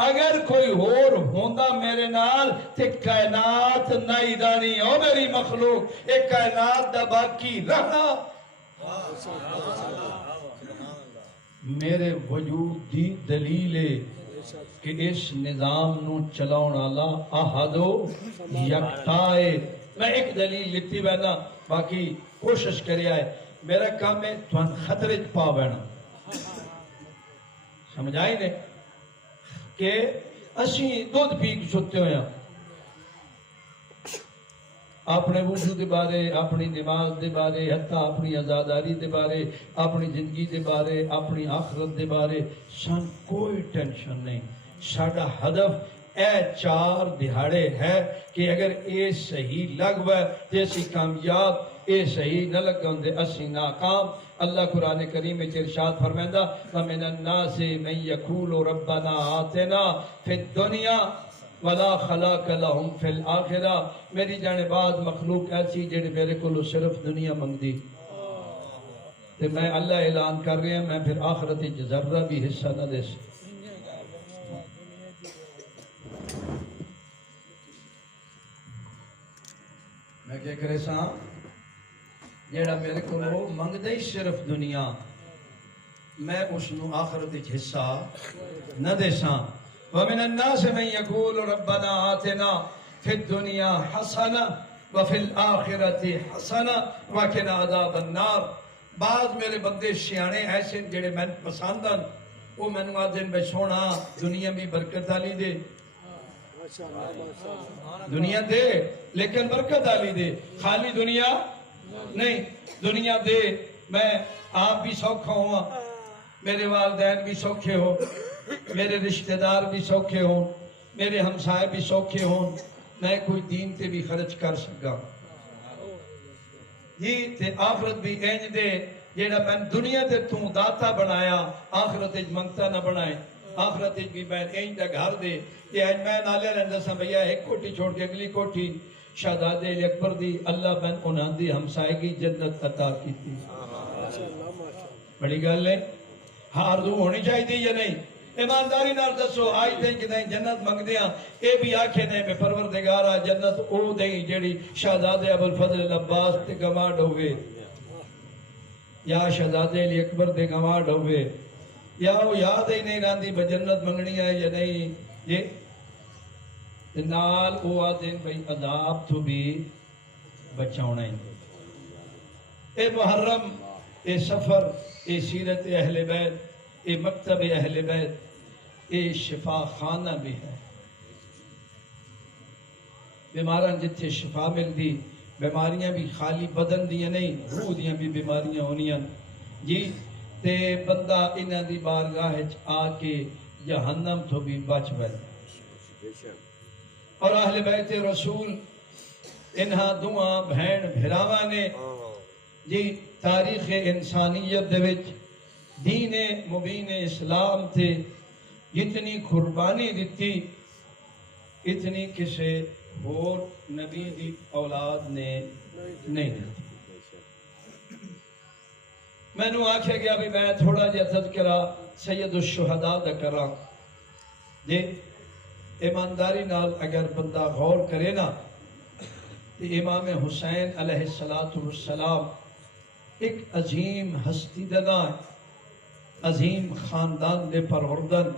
اگر کوئی اور ہوندہ میرے نال تے کائنات نائی دانی ہو میری مخلوق، ایک کائنات دا باقی رہنا میرے وجود دی دلیل ہے کہ اس نظام نو چلاؤن اللہ احدو یکتائے۔ میں ایک دلیل لیتی بینا باقی کوشش کری آئے، میرا کام ہے تو خطرے پا بینا، سمجھائی نے کہ اسی دودھ پی سکتے ہویا اپنے وضو دے بارے، اپنی نماز دے بارے، حتیٰ اپنی آزاداری دے بارے، اپنی زندگی دے بارے، اپنی آخرت دے بارے سن کوئی ٹینشن نہیں۔ ساڑھا ہدف اے چار دہاڑے ہے کہ اگر اے صحیح لگ وے جیسی کامیاب، اے صحیح نہ لگن دے اسی ناکام۔ اللہ قرآن کریم میں ارشاد فرمائندہ وَمِنَ النَّاسِ مَن يَقُولُ رَبَّنَا آتِنَا فِي الدُّنْيَا وَلَا خَلَاقَ لَهُمْ فِي الْآخِرَةِ۔ میری جانے بعد مخلوق ایسی جڑے میرے کو صرف دنیا منگ دی تے میں اللہ اعلان کر رہے ہیں میں پھر آخرت ذرہ بھی حصہ نہ دے سکتا۔ میں کیا کرے ساں جیڑا میرے کو منگ دے صرف دنیا، میں اس نو آخرت حصہ نہ دے ساں۔ وَمِنَ النَّاسِ مَن يَقُولُ رَبَّنَا آتِنَا فِي الدُّنْيَا حَسَنَةً وَفِي الْآخِرَةِ حَسَنَةً وَقِنَا عَذَابَ النَّارِ۔ بعض میرے بندے سیانے ایسے جڑے میں پسند ہیں وہ میں نے دن میں سونا دنیا بھی برکت آلی دے، دنیا دے لیکن برکت آلی دے، خالی دنیا نہیں، دنیا دے میں آپ بھی سوکھا ہوا، میرے والدین بھی سوکھے ہو، میرے رشتہ دار بھی سوکھے ہوں، میرے ہمسائے بھی سوکھے ہوں، میں کوئی دین تے بھی خرچ کر سکا یہ تے آخرت بھی اینج دے جیڑا میں دنیا تے تو داتا بنایا آخرت منگتا نہ بنائے۔ آخرت بھی میں اینج دا گھر دے یہ آج میں نالے رہندہ سا بھیا ایک کوٹھی چھوڑ کے اگلی کوٹھی شہزادے علی اکبر دی اللہ بن انہاں دی ہمسائیگی جنت عطا کی تھی۔ بڑی گل ہے، آرزو ہونی چاہیے تھی یا نہیں؟ ایمانداری نال دسو آج دیں کہ دیں جنت منگ دیاں اے بھی آکھے نے میں پروردگارہ جنت او دیں جیڑی شہزادے ابوالفضل العباس تے گواڈ ہوئے یا شہزادے علی اکبر دے گواڈ ہوئے یا وہ یاد ہی نہیں راندی بجنت منگنی ہے یا نہیں۔ یہ نال او آدھیں بھئی عذاب تو بھی بچاؤنا ہی۔ اے محرم، اے سفر، اے سیرت اہل بیت، اے مکتب اہل بیت، اے شفا خانہ بھی ہے۔ بیماران جتھے شفا مل دی، بیماریاں بھی خالی بدن دیا نہیں، روح دیا بھی بیماریاں ہونیاں جی تے بندہ انہاں دی بارگاہ آ کے جہنم تو بھی بچ بیٹھ۔ اور اہل بیت رسول انہاں دعا بہن بھراواں نے جی تاریخ انسانیت دے وچ دین مبین اسلام تے جتنی قربانی دیتی اتنی کسی اور نبی دی اولاد نے نہیں دی. میں نو آکھے گیا بھی میں تھوڑا جا تذکرہ سید الشہداء دا کراں. جی ایمانداری نال اگر بندہ غور کرے نا تو امام حسین علیہ السلام ایک عظیم ہستی دنا عظیم خاندان دے پروردن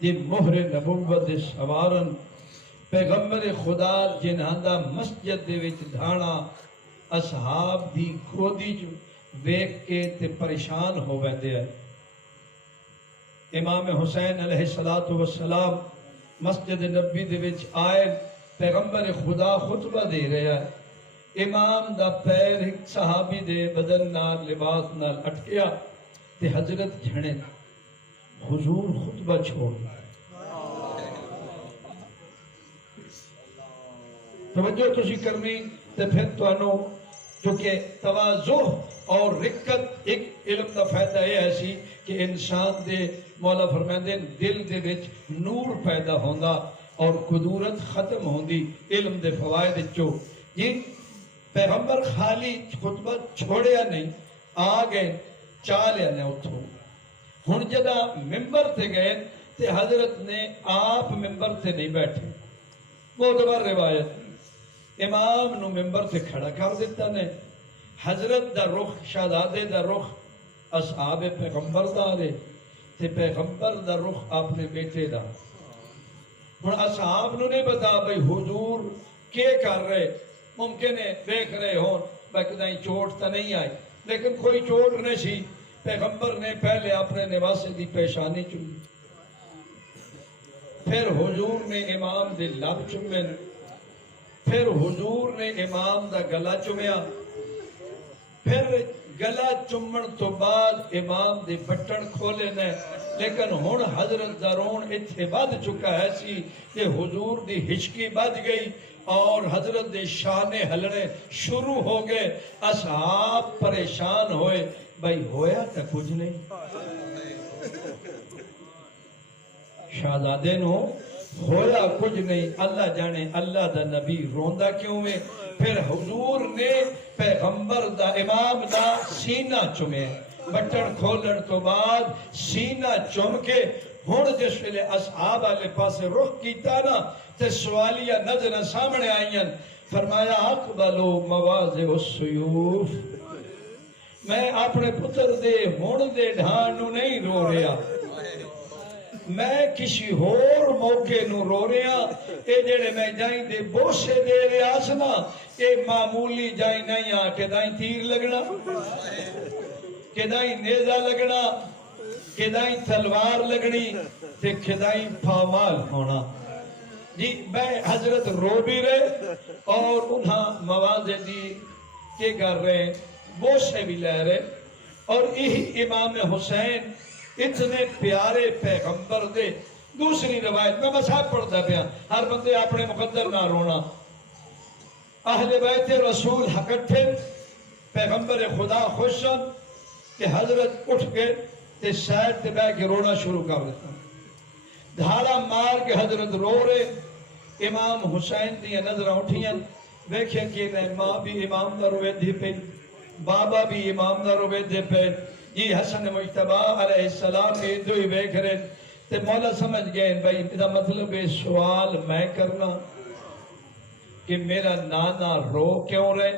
دی مہر نبوت دے سوارن پیغمبر خدا جنہاں دا مسجد دے وچ دھانا اصحاب دی کھودی جو ویک کے تے پریشان ہو بیندے ہیں. امام حسین علیہ السلام مسجد نبی دے وچ آئے پیغمبر خدا خطبہ دے رہا ہے. امام دا پیر ایک صحابی دے بدن نال لباس نال اٹکیا تے حضرت جھنے حضور خطبہ چھوڑ. توجہ تسی کرنی تے پھر توانو چونکہ تواضع اور رکت ایک علم دا فائدہ یہ ایسی کہ انسان دے مولا فرمائندے دل دے وچ نور پیدا ہوندا اور قدورت ختم ہوندی علم دے فوائد چو. یہ پیغمبر خالی خطبہ چھوڑیا نہیں آ گئے چالیا نے اتھو. ہن جدا ممبر تے گئے تے حضرت نے آپ ممبر تے نہیں بیٹھے. بہت بار روایت امام نو ممبر تے کھڑا کر دیتا نے. حضرت دا رخ شہزادے دا رخ اصحاب پیغمبر دا رہے تے پیغمبر دا رخ اپنے بیٹے دا. ہن اصحاب نو نہیں بتا بھئی حضور کیا کر رہے. ممکن ہے دیکھ رہے ہون بکدائیں چوٹ تا نہیں آئی لیکن کوئی چوٹ نہیں سی. پیغمبر نے پہلے اپنے نواسے دی پیشانی چومی پھر حضور نے امام دے لب چومے پھر حضور نے امام دا گلا چومیا پھر گلا چمن تو بعد امام دے بٹن کھولے نے. لیکن ہن حضرت دا رون اتھے بد چکا ہے سی کہ حضور دی ہچکی بد گئی اور حضرت دے شانے ہلنے شروع ہو گئے. اصحاب پریشان ہوئے بھائی ہویا تا کچھ نہیں. شہزادے نو ہویا کچھ نہیں. اللہ جانے اللہ دا نبی روندہ کیوں ہے. پھر حضور نے پیغمبر دا امام دا سینہ چمے. بٹن کھولن تو بعد سینہ چم کے ہن جس ویلے اصحاب والے پاسے رخ کیتا نا تے سوالیہ نظر سامنے آئین. فرمایا اقبلو مواضع السیوف. میں اپنے پتر دے ہن دے ڈھان نو نہیں رو رہا میں کسی ہور موقع نو رو رہا. اے جڑے میں جائیں دے بوسے دے رہا سنا اے معمولی جائیں نہیں آ کہ دائیں تیر لگنا کہ دائیں نیزہ لگنا کہ دائیں تلوار لگنی تے کہ دائیں پامال ہونا. جی میں حضرت رو بھی رہے اور انہاں مواضع دی کے کر رہے بوسے بھی لے رہے. اور یہی امام حسین اتنے پیارے پیغمبر دے. دوسری روایت میں مساق پڑھتا پیا ہر بندے اپنے مقدر نہ رونا. اہل بیت رسول ہکٹھے پیغمبر خدا خوشن کہ حضرت اٹھ کے تے سائڈ تے بیٹھ کے رونا شروع کر دیتا. دھاڑا مار کے حضرت رو رہے. امام حسین دیا نظر اٹھیاں ویکھے کہ ماں بھی امام دا روے دی پہ بابا بھی امام دا روے دی پہ. یہ حسن مجتبہ علیہ السلام کے دو ہی بیکھ رہے تے مولا سمجھ گئے بھائی دا مطلب ہے سوال میں کرنا کہ میرا نانا رو کیوں رہے.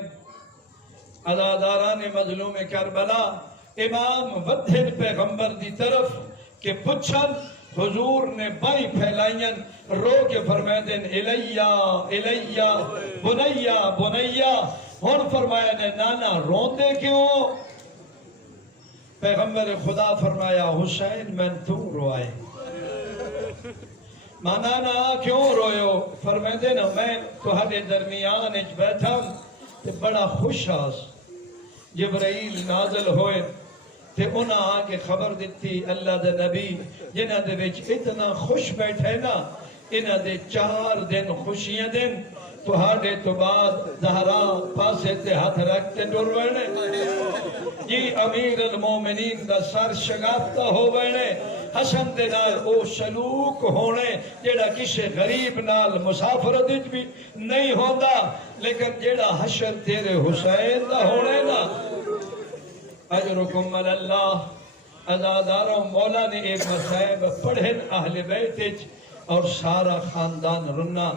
عزاداران مظلوم کربلا امام ودھن پیغمبر دی طرف کہ پچھن حضور نے بائی پھیلائیں رو کے فرمائے دیں الیہ الیہ بنیہ بنیہ. ہن فرمایا نے نانا روندے کیوں. پیغمبر خدا فرمایا حسین میں تو روائے. نانا کیوں روئے. فرمائے دیں میں تہاڈے درمیان اچ بیٹھا تے بڑا خوش آس. جبرائیل نازل ہوئے تے انہاں آ کے خبر دیتی اللہ دے نبی جنہاں دے وچ اتنا خوش بیٹھے نا انہاں دے 4 دن خوشیاں دن تہاڈے تو بعد زہرا پاسے تے ہاتھ رکھ تے ڈر وینے. جی امیر المومنین دا سر شگافتہ ہو بینے حسن دے نال او سلوک ہونے جیڑا کسے غریب نال مسافرت بھی نہیں ہوندا لیکن جیڑا حشر تیرے حسین دا ہونے نا اجرکم اللہ ازاداروں مولا نے ایک مسائب پڑھن اہل بیت اور سارا خاندان رنا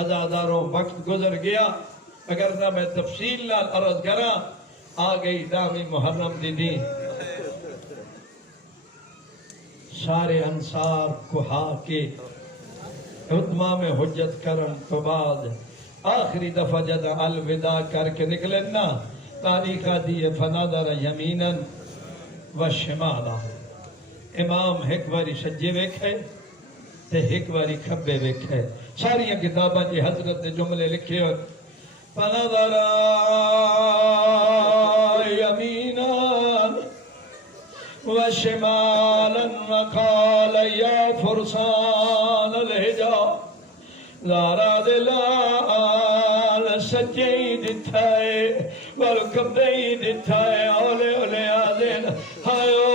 ازاداروں وقت گزر گیا اگر نہ میں تفصیل نال عرض کراں آ گئی دامی محرم دی دین سارے انصار کو ہا کے اتمام حجت کرن تو بعد آخری دفعہ جدا الوداع کر کے نکلے نا تاریخہ دیئے فنادر یمیناً و شمالا امام ہکواری سجے ویکھے تے ہکواری کھبے ویکھے ساری کتاباں جی حضرت نے جملے لکھے ہوئے فنظر يمينا وشمالا وقال يا فرسان الهجا زارا دلال سجي دتھائے والکبئی دتھائے اولے اولے آدین ہائیو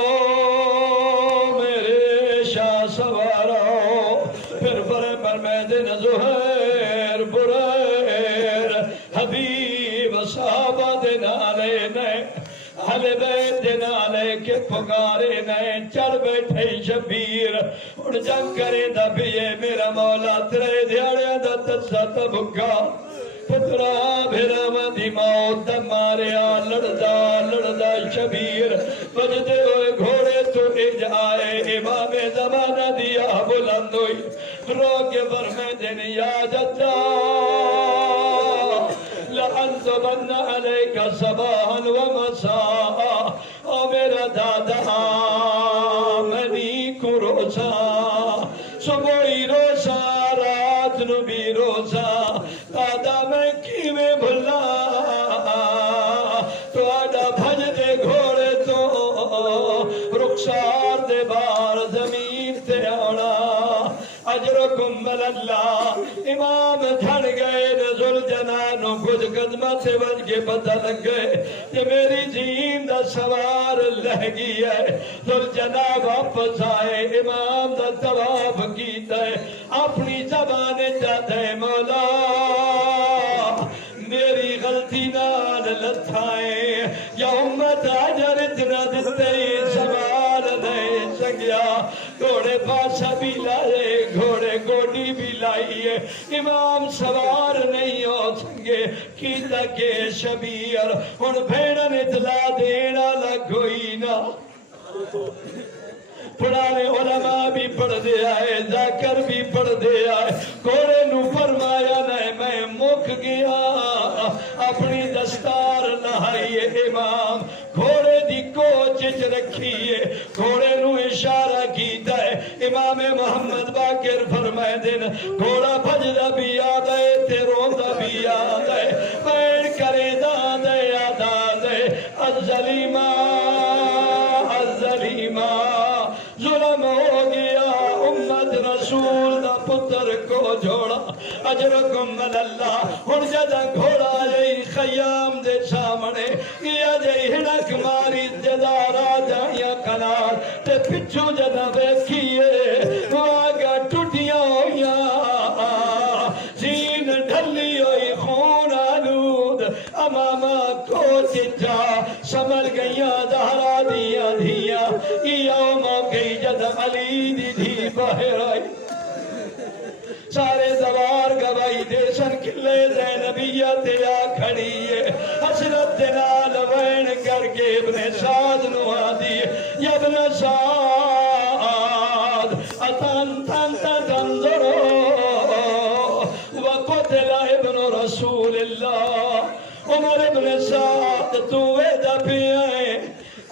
میرے شاہ سوارو پھر برے پر میدن زہیر بریر حبیب صحابہ دنالے نئے اہل بیت دنالے کے پکارے نئے چڑھ بیٹھے شبیر اڑ جنگ کرے دا بیے میرا مولا ترے دیاڑے دا تسا تبکا پترا بھیرا مدی موت ماریا لڑدا شبیر بجدے ہوئے گھوڑے تو اج آئے امام زمانہ دیا بلند ہوئی رو کے برمے دن یا جدا لأنصبن علیک صباحا و مساء او میرا دادا منی کو روزا صبحی روزا رات نو بھی روزا دادا میں کیویں بھلا تو آڈا بھج دے گھوڑے تو رخسار دے بار زمین تے آنا اجرکم اللہ امام جھڑ گئے نزل جنانوں کچھ قدمہ سے بج کے پتہ لگ گئے کہ میری جین دا سوار لہ گئی ہے ذل جناب واپس آئے امام دا طواف کیتا ہے اپنی زبان جاتا ہے مولا میری غلطی نال لتھائیں یا امت آجر اتنا دتے سوال نہیں سکیا گھوڑے پاسا بھی لائے گھوڑے گوڑی بھی لائیے امام سوار نہیں ہو سکے کیتا کہ شبیر ان بھیڑن اطلاع دینا لگوئی نا پڑھانے علماء بھی پڑھ دے آئے ذاکر بھی پڑھ دے آئے گھوڑے نو فرمایا نہیں میں مک گیا اپنی دستار لہائیے امام گھوڑے دی کوچ رکھیے گھوڑے نو اشارہ کیتا ہے امام محمد باقر فرمائے دن گھوڑا بھجدہ بھی آدھے تے روندہ بھی آدھے بیٹھ کرے دادے آدھے الظلیمہ الظلیمہ ظلم ہو گیا امت رسول دا پتر کو جوڑا اجرکم اللہ ہن جدا گھوڑا جئی خیام دے سامنے یا جئی ہڑک ماری جدا راجائیاں کنار تے پچھو جدا ویکھیے واگا ٹوٹیاں ہویاں زین ڈھلی ہوئی خون آلود اماما کو چچا سمر گئیاں دہرا دیا دھیاں یوم گئی جد علی دی دھی باہر آئی سارے زوار گوائی دے سن کلے زینبیہ تیا کھڑی ہے حسرت دنال وین کر کے ابن سعد نوا دی یا ابن سعد اتن تن تنظرو وقتل ابن رسول اللہ عمر ابن سعد تو ویدہ پی آئے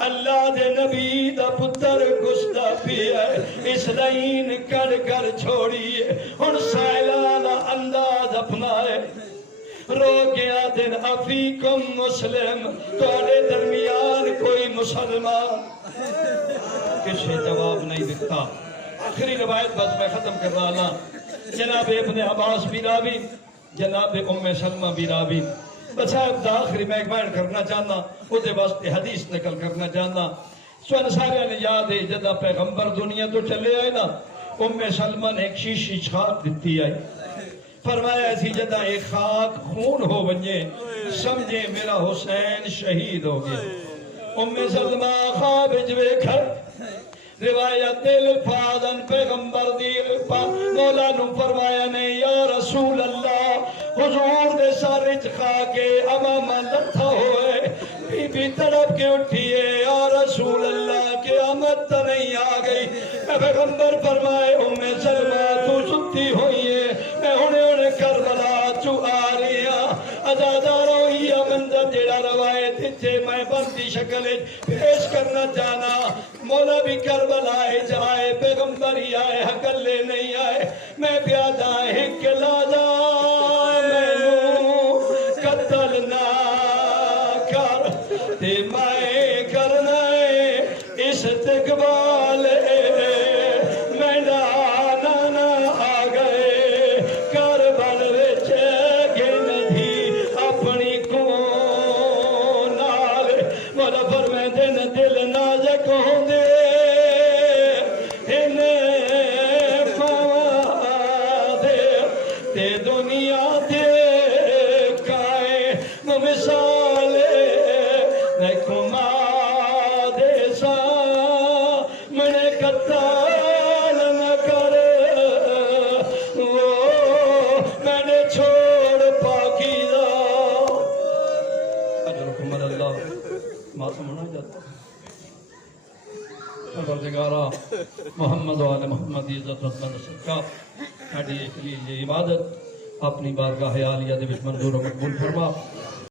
اللہ دے نبی دا پتر گستا پیا اس لائن کڑ کر چھوڑیے ان سائلانہ انداز اپنائے رو گیا دن افیکم مسلم توڑے درمیان کوئی مسلمان کسی جواب نہیں دیتا آخری روایت بس میں ختم کر رہا جناب ابن عباس بھی راوی جناب ام سلمہ بھی راوی بس صاحب دا آخری میں ایک بیان کرنا چاہنا وہ دے واسطے حدیث نکل کرنا چاہنا سوان سارے نے یاد ہے جدہ پیغمبر دنیا تو چلے آئے نا سلمہ نے ایک شیشی خاک دیتی آئی فرمایا ایسی جدہ ایک خاک خون ہو بنجے سمجھے میرا حسین شہید ہو گئے سلمہ خواب جوے گھر روایت الفاظن پیغمبر دی مولا نو فرمایا نے یا رسول اللہ حضور دے سارے چکھا کے امامہ لتھا ہوئے بی بی تڑپ کے اٹھئے یا رسول اللہ قیامت تا نہیں آگئی میں پیغمبر فرمائے سلمہ تو ستی ہوئی ہے میں انہیں کربلا چو آ رہی ہاں ازادہ روئی منظر جیڑا روایت تھے میں بندی شکل پیش کرنا چاہنا مولا بھی کربلا جائے پیغمبر ہی آئے حقلے نہیں آئے میں پیادا ہک لا جا میں نو قتل نہ کر تے میں کرنا استقبال میں ڈانا نہ آ گئے کربل وچ گن دی اپنی کو نال مولا فرمائے دن دل نازک ہوندے دنیا دے کائے مثال میں کما دے سا میں قتال نہ کر میں نے چھوڑ پاکیزہ اجرکم اللہ معصوم ہونا جاتا پروردگارہ محمد و آل محمد عزت رسول صدقہ ہڈی ایک لیے عبادت اپنی بارگاہ عالیہ دے وچ منظور و مقبول فرما